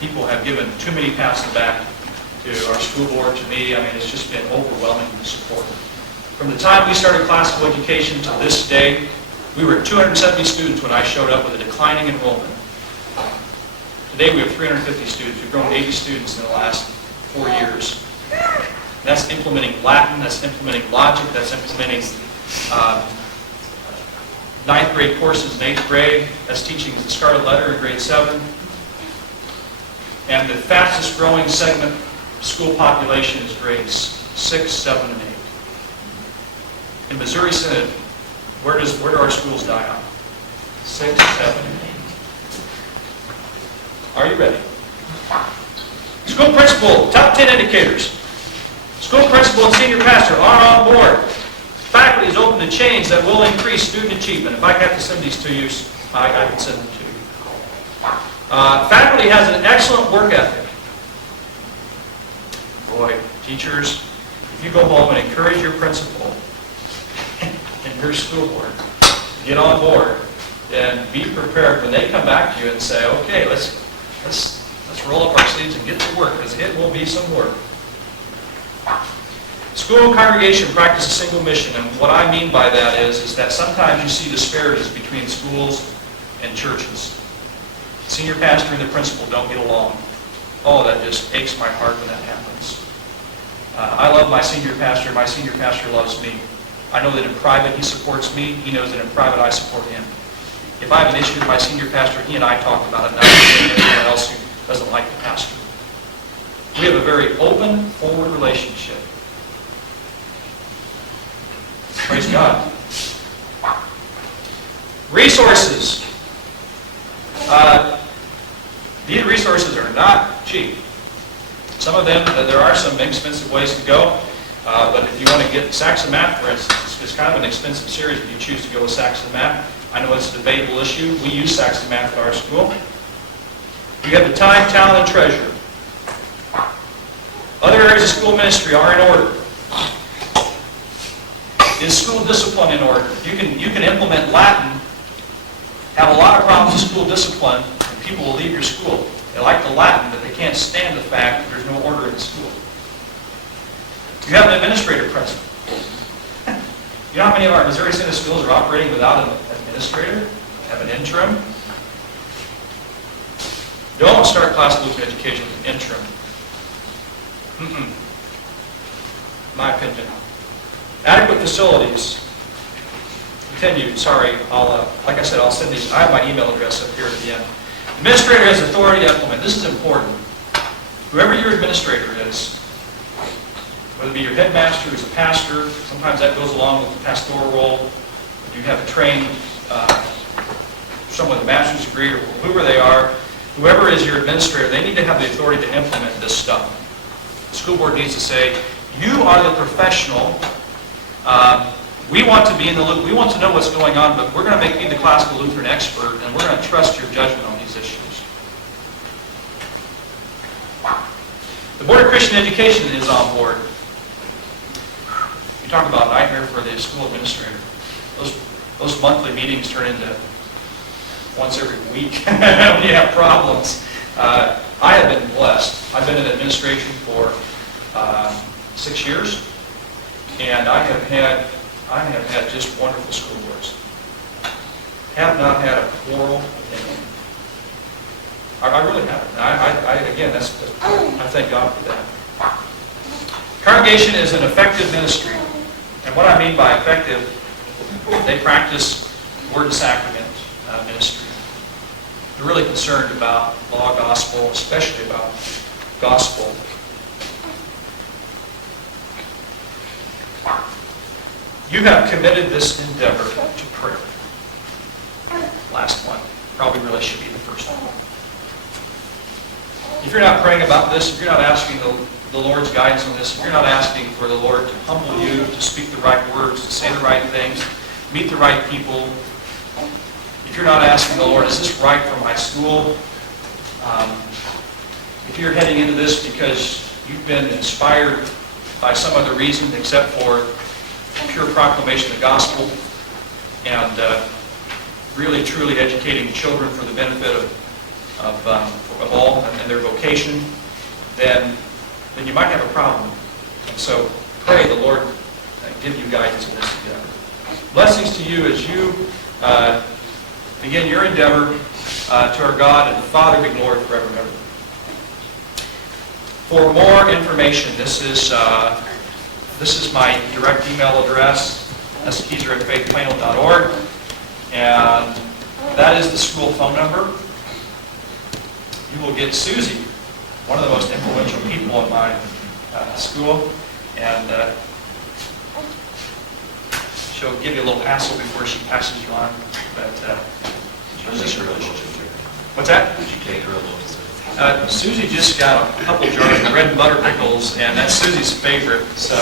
People have given too many pats on the back to our school board, to me. I mean, it's just been overwhelming support. From the time we started classical education to this day, we were at 270 students when I showed up with a declining enrollment. Today we have 350 students. We've grown 80 students in the last 4 years. And that's implementing Latin, that's implementing logic, that's implementing 9th grade courses in 8th grade, that's teaching the Scarlet Letter in grade 7. And the fastest growing segment school population is grades 6, 7, and 8. In Missouri Synod, where do our schools die on? 6, 7, and 8. Are you ready? School principal, top 10 indicators. School principal and senior pastor are on board. Faculty is open to change that will increase student achievement. If I have to send these to you, I can send them to you. Faculty has an excellent work ethic. Boy, teachers, if you go home and encourage your principal and your school board to get on board, then be prepared when they come back to you and say, okay, let's roll up our sleeves and get to work, because it will be some work. School and congregation practice a single mission, and what I mean by that is that sometimes you see disparities between schools and churches. Senior pastor and the principal don't get along. Oh, that just aches my heart when that happens. I love my senior pastor. My senior pastor loves me. I know that in private he supports me. He knows that in private I support him. If I have an issue with my senior pastor, he and I talk about it, not with anyone else who doesn't like the pastor. We have a very open, forward relationship. Praise God. Resources. These resources are not cheap. Some of them, there are some expensive ways to go, but if you want to get Saxon Math, for instance, it's kind of an expensive series if you choose to go with Saxon Math. I know it's a debatable issue. We use Saxon Math at our school. We have the time, talent, and treasure. Other areas of school ministry are in order. Is school discipline in order? You can implement Latin, have a lot of problems with school discipline, and people will leave your school. They like the Latin, but they can't stand the fact that there's no order in school. You have an administrative principle. You know how many of our Missouri Synod schools are operating without an administrator? Have an interim? Don't start classical Lutheran education with an interim. My opinion. Adequate facilities. Continued. Sorry, like I said, I'll send these. I have my email address up here at the end. Administrator has authority to implement. This is important. Whoever your administrator is, whether it be your headmaster who's a pastor, sometimes that goes along with the pastoral role. If you have a trained someone with a master's degree or whoever they are, whoever is your administrator, they need to have the authority to implement this stuff. The school board needs to say, you are the professional. We want to be in the loop. We want to know what's going on, but we're going to make you the classical Lutheran expert, and we're going to trust your judgment on these issues. The Board of Christian Education is on board. You talk about a nightmare for the school administrator. Those monthly meetings turn into once every week when you have problems. I have been blessed. I've been in administration for 6 years, and I have had just wonderful school boards. Have not had a quarrel with anyone. I really haven't. Again, I thank God for that. Congregation is an effective ministry. And what I mean by effective, they practice word and sacrament ministry. They're really concerned about law, gospel, especially about gospel. You have committed this endeavor to prayer. Last one. Probably really should be the first one. If you're not praying about this, if you're not asking the Lord's guidance on this, if you're not asking for the Lord to humble you, to speak the right words, to say the right things, meet the right people, if you're not asking the Lord, is this right for my school? If you're heading into this because you've been inspired by some other reason except for pure proclamation of the gospel and really truly educating children for the benefit of all and their vocation, then you might have a problem. And so pray the Lord give you guidance in this endeavor. Blessings to you as you begin your endeavor to our God and Father be glory forever and ever. For more information, this is my direct email address, Keiser@faithplano.org, and that is the school phone number. You will get Susie, one of the most influential people in my school, and she'll give you a little hassle before she passes you on. But How's this relationship? what's that? Would you take her a little? Susie just got a couple jars of red and butter pickles, and that's Susie's favorite. So,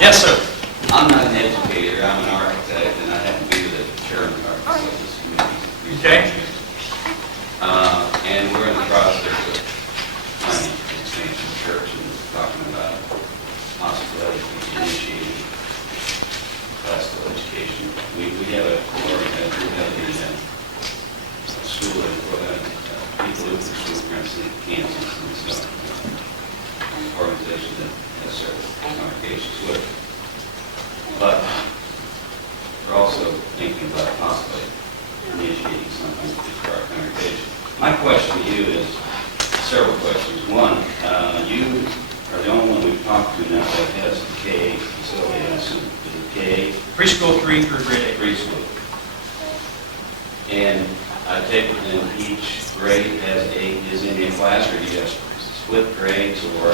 yes, sir. I'm not an educator, I'm an architect, and I happen to be the chairman of this committee. Okay. And we're in the process of planning expansion of the church and talking about possibility of initiating classical education. We have a school that people who school parents in Kansas and stuff. Organization that has certain congregations with. But we're also thinking about possibly initiating something for our congregation. My question to you is several questions. One, you are the only one we've talked to now that has the K facility. I assume the K Preschool 3 through grade 8. preschool. And I take it then each grade is in a class, or do you have split grades, or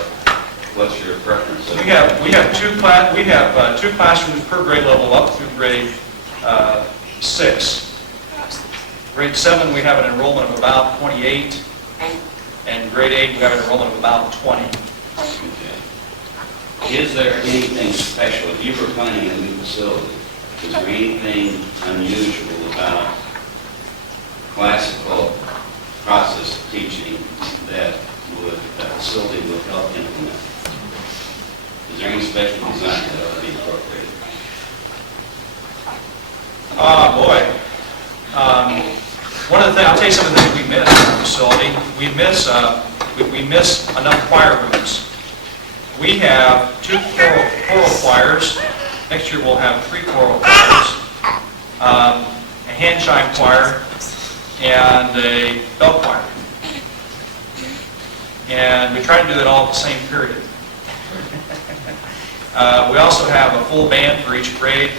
what's your preference? We have two classrooms per grade level up through grade 6. Grade 7 we have an enrollment of about 28, and grade 8 we have an enrollment of about 20. Okay. Is there anything special, if you were planning a new facility, is there anything unusual about classical process of teaching that that facility would help implement? Is there any special design that ought to be incorporated? One of the things, I'll tell you some of the things we miss in our facility. We miss enough choir rooms. We have 2 choral choirs. Next year we'll have 3 choral choirs, a hand chime choir, and a bell choir. And we try to do that all at the same period. We also have a full band for each grade.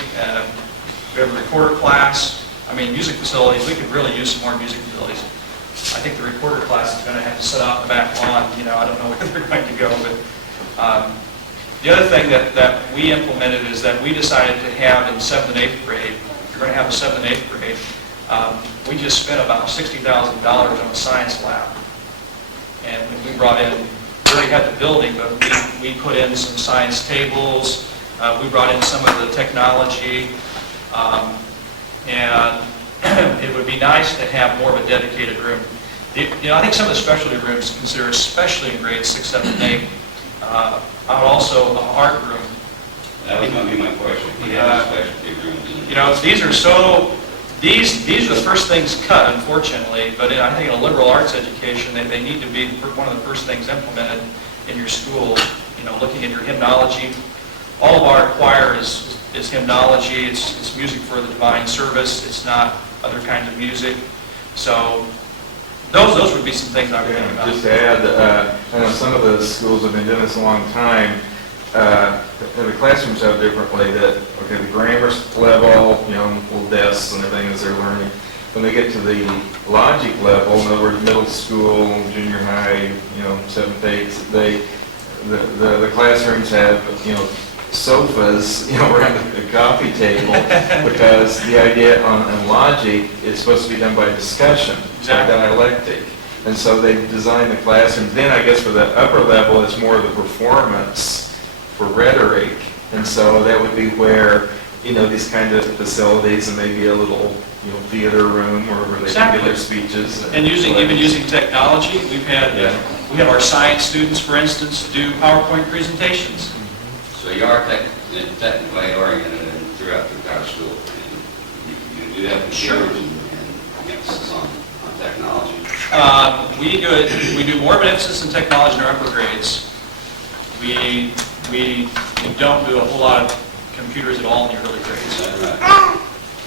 We have a recorder class. I mean, music facilities, we could really use some more music facilities. I think the recorder class is going to have to sit out in the back lawn. I don't know where they're going to go. But the other thing that we implemented is that we decided to have in 7th and 8th grade, if you're going to have a 7th and 8th grade, We just spent about $60,000 on a science lab. And we brought in, we already had the building, but we put in some science tables. We brought in some of the technology. And it would be nice to have more of a dedicated room. I think some of the specialty rooms consider, especially in grades 6, 7, and 8, also an art room. That was going to be my question. We have specialty rooms. These are the first things cut, unfortunately, but I think in a liberal arts education, they need to be one of the first things implemented in your school, looking at your hymnology. All of our choir is hymnology, it's music for the divine service, it's not other kinds of music. So those would be some things I would think about. Just to add, I know some of the schools have been doing this a long time. The classrooms have differently that, okay, the grammar level, little desks and everything as they're learning. When they get to the logic level, in other words, middle school, junior high, 7th, 8th, the classrooms have, sofas, around the coffee table, because the idea on logic is supposed to be done by discussion, Exactly. dialectic. And so they design the classrooms. Then I guess for the upper level, it's more of the performance for rhetoric. And so that would be where, these kind of facilities and maybe a little, theater room where they can give their speeches. And even using technology, we have our science students, for instance, do PowerPoint presentations. So you are technically oriented throughout the entire school. And you do have computers and emphasis on technology. We do more of an emphasis on technology in our upper grades. We don't do a whole lot of computers at all in the early grades.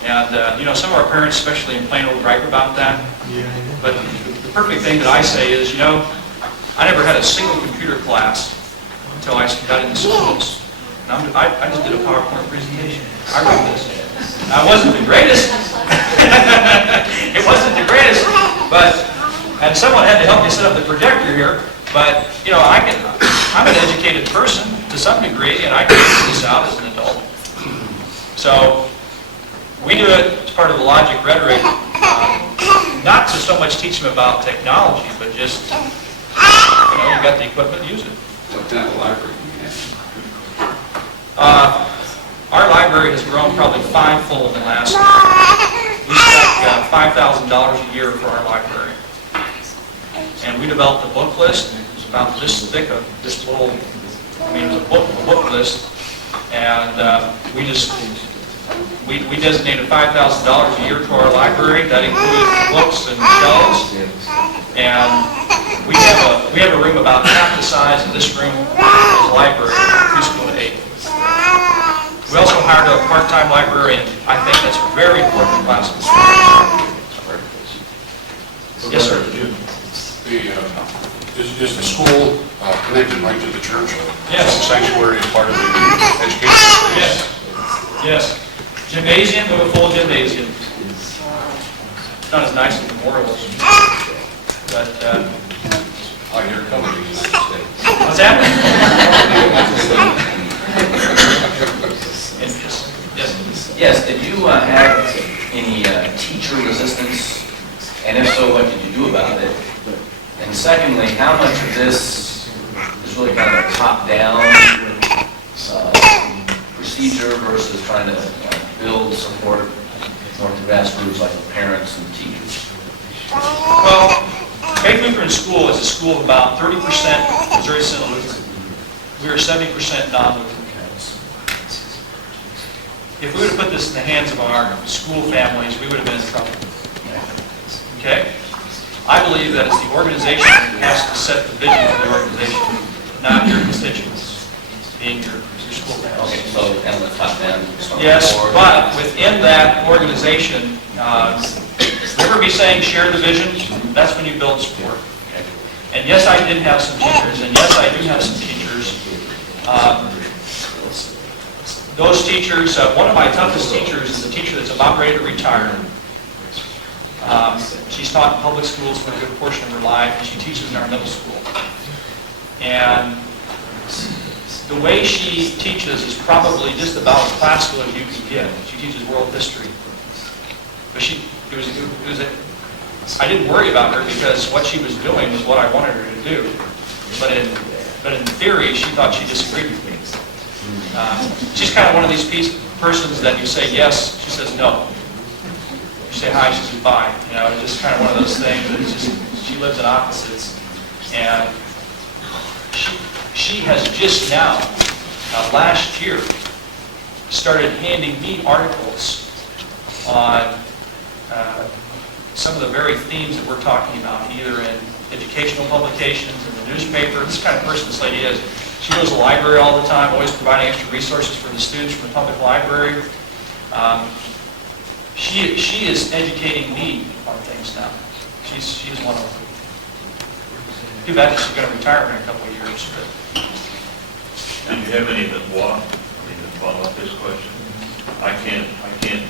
And some of our parents, especially in Plano, gripe about that. But the perfect thing that I say is, I never had a single computer class until I got into schools. And I just did a PowerPoint presentation. I wrote this. Now, it wasn't the greatest. It wasn't the greatest, and someone had to help me set up the projector here. But I'm an educated person to some degree, and I can figure this out as an adult. So we do it as part of the logic rhetoric, not to so much teach them about technology, but just you've got the equipment, use it. What kind of library do you have? Our library has grown probably fivefold in the last year. We spent $5,000 a year for our library. And we developed a book list. It was about this thick of this little, it was a book list. And we designated $5,000 a year to our library. That includes books and shelves. And we have a room about half the size of this room as a library, preschool to 8. We also hired a part-time librarian. I think that's a very important class of students. Yes, sir. Is the school connected right to the church? Yes. Is the sanctuary is part of the education? Yes. Gymnasium, we have a full gymnasium. Not as nice as Memorial, but I hear coming to the United States. what's that? Yes, did you have any teacher resistance? And if so, what did you do about it? And secondly, how much of this is really kind of a top-down procedure versus trying to build support more to grassroots like parents and teachers? Well, Faith Lutheran School is a school of about 30% Missouri Synod Lutheran. We are 70% non-Lutheran. If we would have put this in the hands of our school families, we would have been in trouble. Okay? I believe that it's the organization that has to set the vision of the organization, not your constituents, being your school families. Okay, so kind of a top-down. Yes, but within that organization, never be saying share the vision. That's when you build support. And yes, I did have some teachers, and yes, I do have some teachers. Those teachers, one of my toughest teachers is a teacher that's about ready to retire. She's taught in public schools for a good portion of her life, and she teaches in our middle school. And the way she teaches is probably just about as classical as you can get. She teaches world history. But I didn't worry about her because what she was doing was what I wanted her to do. But in theory, she thought she disagreed with me. She's kind of one of these persons that you say yes, she says no. You say hi, she says bye. It's just kind of one of those things that it's just, she lives in opposites. And she has just now, last year, started handing me articles on some of the very themes that we're talking about, either in educational publications, in the newspaper. This kind of person this lady is. She goes to the library all the time, always providing extra resources for the students from the public library. She is educating me on things now. She's one of them. Too bad that she's going to retire in a couple of years. But Did you have any that walk? To follow up this question, I can't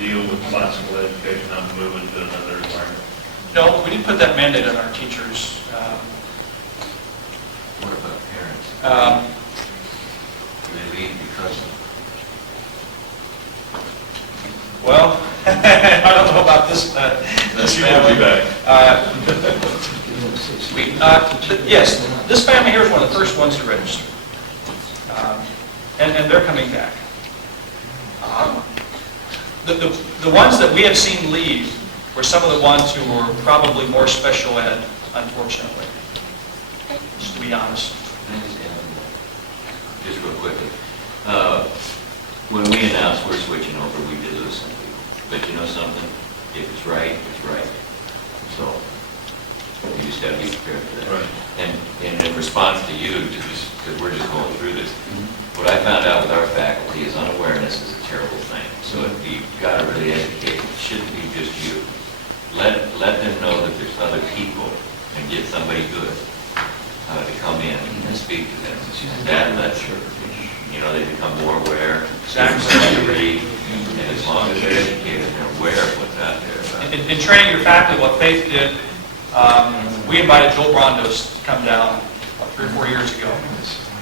deal with classical education. I'm moving to another environment. no, we didn't put that mandate on our teachers. What about parents? Do they leave because of? Well, I don't know about this She will be back. Yes, this family here is one of the first ones to register. And they're coming back. The ones that we have seen leave were some of the ones who were probably more special ed, unfortunately, just to be honest. Just real quickly, when we announced we're switching over, we did lose some people. But you know something? If it's right, it's right. So you just got to be prepared for that. Right. And in response to you, because we're just going through this, what I found out with our faculty is unawareness is a terrible thing. So if you've got to really educate, it shouldn't be just you. Let them know that there's other people and get somebody good to come in and speak to them. That lets they become more aware. Exactly. And as long as they're educated, they're aware of what's out there. In training your faculty, what Faith did, we invited Joel Brondos to come down 3 or 4 years ago.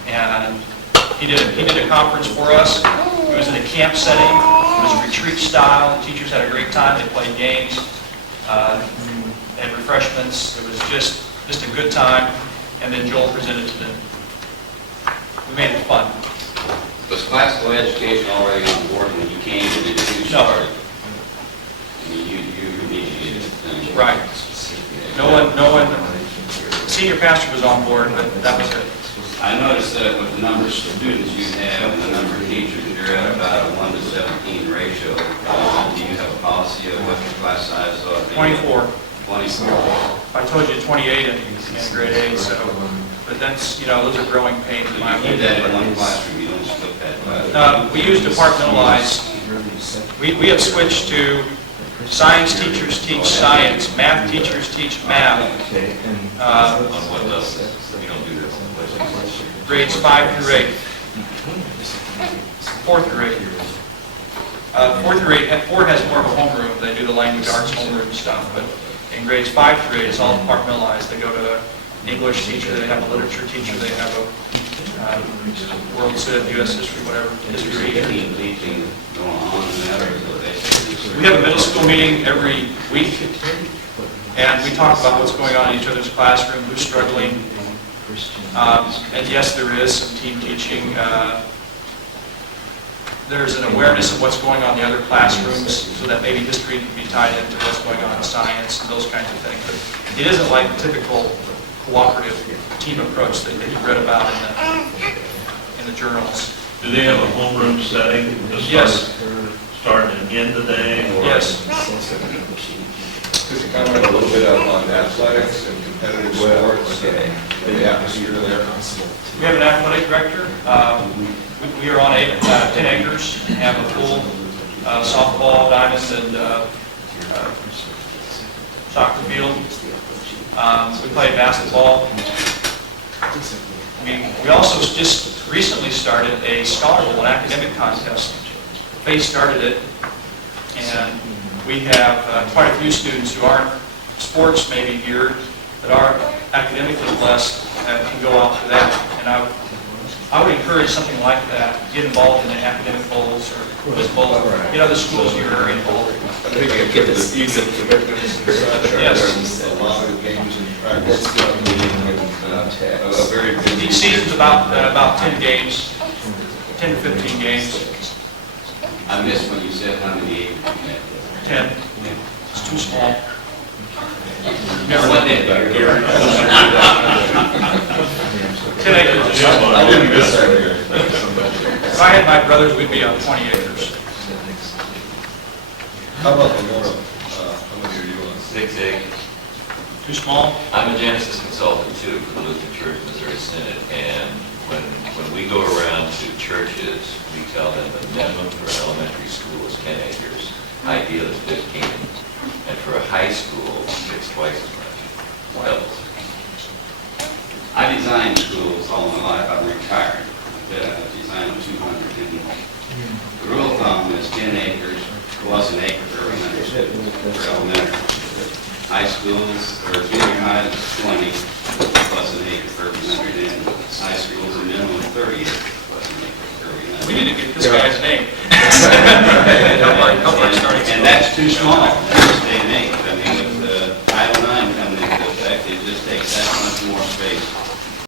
And he did a conference for us. It was in a camp setting. It was retreat style. The teachers had a great time. They played games, and refreshments. It was just a good time. And then Joel presented to them. We made it fun. Was classical education already on board when you came and you No. started? I mean, you initiated it. Right. No one. Senior pastor was on board, but that was it. I noticed that with the number of students you have and the number of teachers, you're at about a 1 to 17 ratio. Do you have a policy of what your class size ought to be? 24. 24. I told you 28 in grade 8, so, but that's, those are growing pains in my You keep that in one opinion. classroom, you don't split that class. We use departmentalized. We have switched to science teachers teach science, math teachers teach math. On what levels? We don't do this. Grades 5 through 8. 4 through 8. 4 through 8, 4 has more of a homeroom. They do the language arts homeroom stuff, but in grades 5 through 8, it's all departmentalized. They go to an English teacher, they have a literature teacher, they have a world civ, U.S. history, whatever, history teacher. Teaching going on in that, or is it basically? We have a middle school meeting every week, and we talk about what's going on in each other's classroom, who's struggling. And yes, there is some team teaching. There's an awareness of what's going on in the other classrooms, so that maybe history can be tied into what's going on in science and those kinds of things. But it isn't like the typical cooperative team approach that you've read about in the journals. Do they have a homeroom setting to Yes. start and end the day? Or? Yes. Could you comment a little bit on athletics and competitive sports, the atmosphere there? We have an athletic director. We are on 10 acres, have a pool, softball, diamonds, and soccer field. We play basketball. We also just recently started a Scholar Bowl, an academic contest. Faith started it, and we have quite a few students who aren't sports maybe here, that are academically blessed and can go out for that. And I would encourage something like that, get involved in the academic bowls or quiz bowls, get other schools in your area involved. I think in terms of ease of commitments and such, Yes. there's a lot of games and practice. A very busy. Each season's about 10 games, 10 to 15 games, I missed when you said how many acres you had. 10. It's too small. Never What let did it. you? 10 acres. I didn't miss that here. If I had my brothers, we'd be on 20 acres. How about the Laurel? How many are you on? 6 acres. Too small? I'm a Genesis consultant too for the Lutheran Church Missouri Synod, and when we go around to churches, we tell them the minimum for an elementary school is 10 acres, ideal is 15, and for a high school, it's twice as much, doubles. I designed schools all my life. I'm retired. I designed 200. And the rule of thumb is 10 acres plus an acre for elementary school, for elementary. High schools or junior high is 20 plus an acre for elementary, and high schools a minimum of 30 acres plus an acre for elementary. We need to get this guy's name. Help our starting And school. that's too small in this day and age. I mean, with the Title IX coming into effect, it just takes that much more space